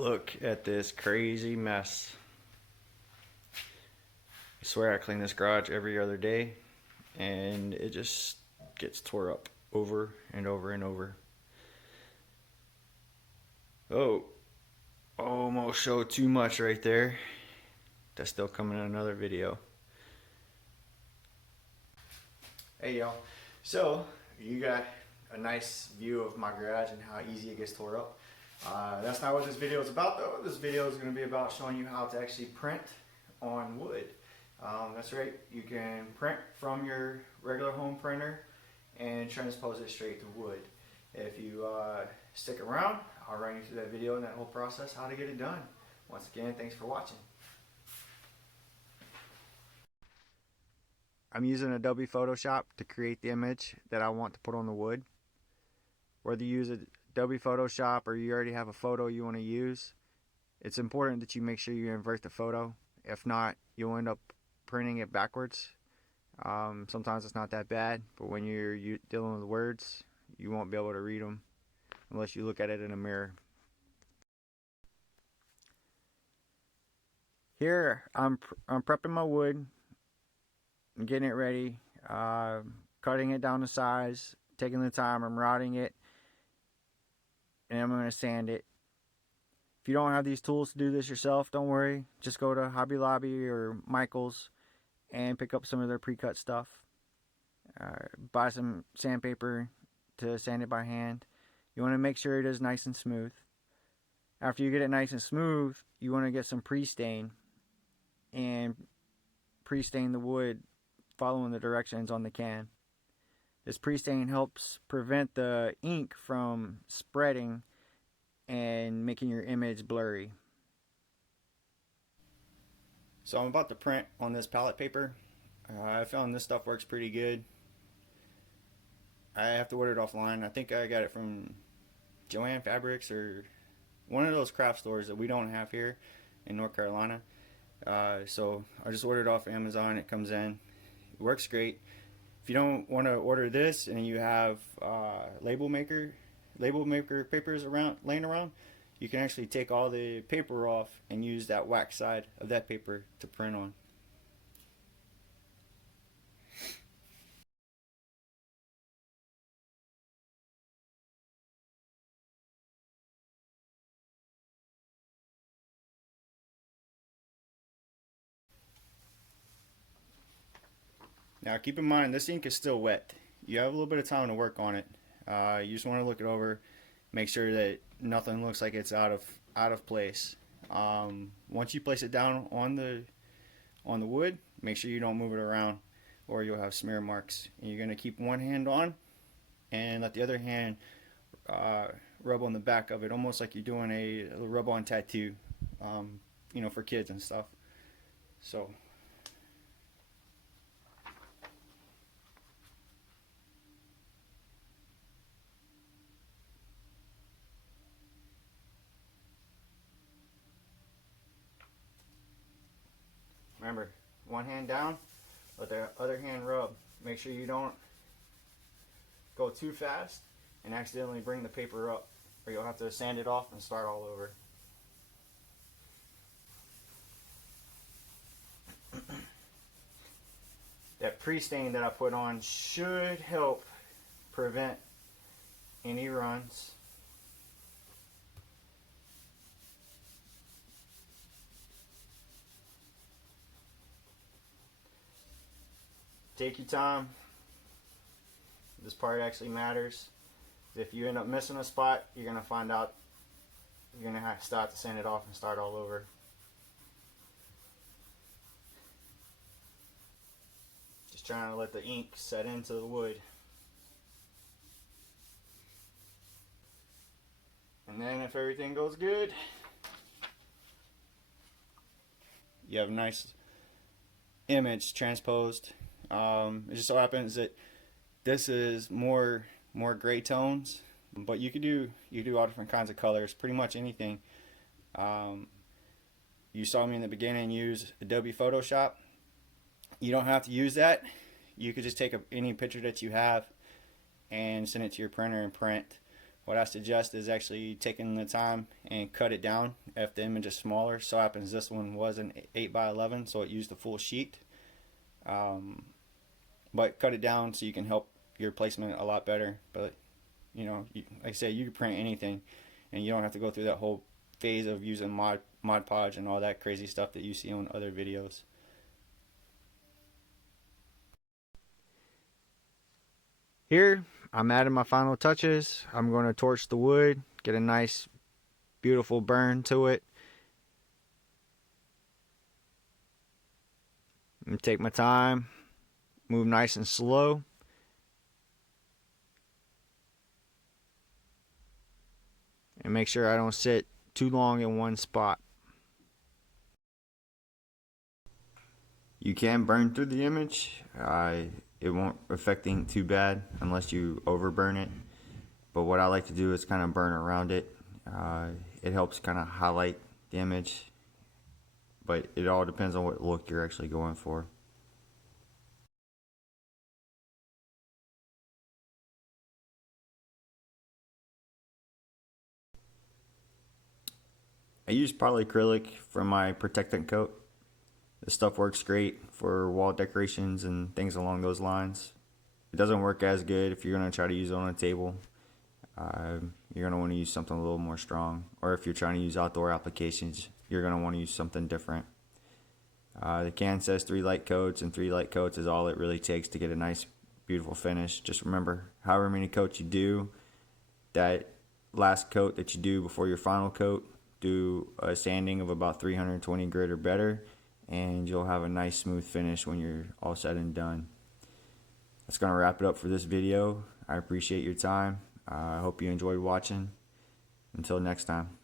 Look at this crazy mess. I swear I clean this garage every other day and it just gets tore up over and over and over. Oh, almost showed too much right there. That's still coming in another video. Hey y'all. So, you got a nice view of my garage and how easy it gets tore up. That's not what this video is about though. This video is going to be about showing you how to actually print on wood. That's right, you can print from your regular home printer and transpose it straight to wood. If you stick around, I'll run you through that video and that whole process, how to get it done. Once again, thanks for watching. I'm using Adobe Photoshop to create the image that I want to put on the wood. Whether you use Adobe Photoshop or you already have a photo you want to use, it's important that you make sure you invert the photo. If not, you'll end up printing it backwards. Sometimes it's not that bad, but when you're dealing with words, you won't be able to read them unless you look at it in a mirror. Here, I'm prepping my wood, I'm getting it ready, cutting it down to size, taking the time, I'm rotting it, and I'm going to sand it. If you don't have these tools to do this yourself, don't worry. Just go to Hobby Lobby or Michael's and pick up some of their pre-cut stuff. Buy some sandpaper to sand it by hand. You want to make sure it is nice and smooth. After you get it nice and smooth, you want to get some pre-stain and pre-stain the wood following the directions on the can. This pre-stain helps prevent the ink from spreading and making your image blurry. So I'm about to print on this palette paper. I found this stuff works pretty good. I have to order it offline. I think I got it from Joann Fabrics or one of those craft stores that we don't have here in North Carolina. So I just ordered it off Amazon. It comes in. It works great. If you don't want to order this and you have label maker papers laying around, you can actually take all the paper off and use that wax side of that paper to print on. Now keep in mind, this ink is still wet. You have a little bit of time to work on it. You just want to look it over, make sure that nothing looks like it's out of place. Once you place it down on the wood, make sure you don't move it around or you'll have smear marks. And you're going to keep one hand on and let the other hand rub on the back of it, almost like you're doing a rub-on tattoo, you know, for kids and stuff. So remember, one hand down, let the other hand rub. Make sure you don't go too fast and accidentally bring the paper up, or you'll have to sand it off and start all over. That pre-stain that I put on should help prevent any runs. Take your time. This part actually matters. If you end up missing a spot, you're going to find out you're going to have to start to sand it off and start all over. Just trying to let the ink set into the wood. And then if everything goes good, you have a nice image transposed. It just so happens that this is more gray tones, but you could do all different kinds of colors, pretty much anything. You saw me in the beginning use Adobe Photoshop. You don't have to use that. You could just take any picture that you have and send it to your printer and print. what I suggest is actually taking the time and cut it down if the image is smaller. So happens this one was an 8 by 11, so it used the full sheet. But cut it down so you can help your placement a lot better. But you know, like I say, you can print anything, and you don't have to go through that whole phase of using Mod Podge and all that crazy stuff that you see on other videos. Here, I'm adding my final touches. I'm going to torch the wood, get a nice, beautiful burn to it. And take my time, move nice and slow. And make sure I don't sit too long in one spot. You can burn through the image. It won't affect ink too bad unless you overburn it. But what I like to do is kind of burn around it. It helps kind of highlight the image. But it all depends on what look you're actually going for. I use polyacrylic for my protectant coat. This stuff works great for wall decorations and things along those lines. It doesn't work as good if you're going to try to use it on a table. You're going to want to use something a little more strong. Or if you're trying to use outdoor applications, you're going to want to use something different. The can says 3 light coats, and 3 light coats is all it really takes to get a nice, beautiful finish. Just remember, however many coats you do, that last coat that you do before your final coat, do a sanding of about 320 grit or better, and you'll have a nice smooth finish when you're all said and done. That's going to wrap it up for this video. I appreciate your time. I hope you enjoyed watching. Until next time.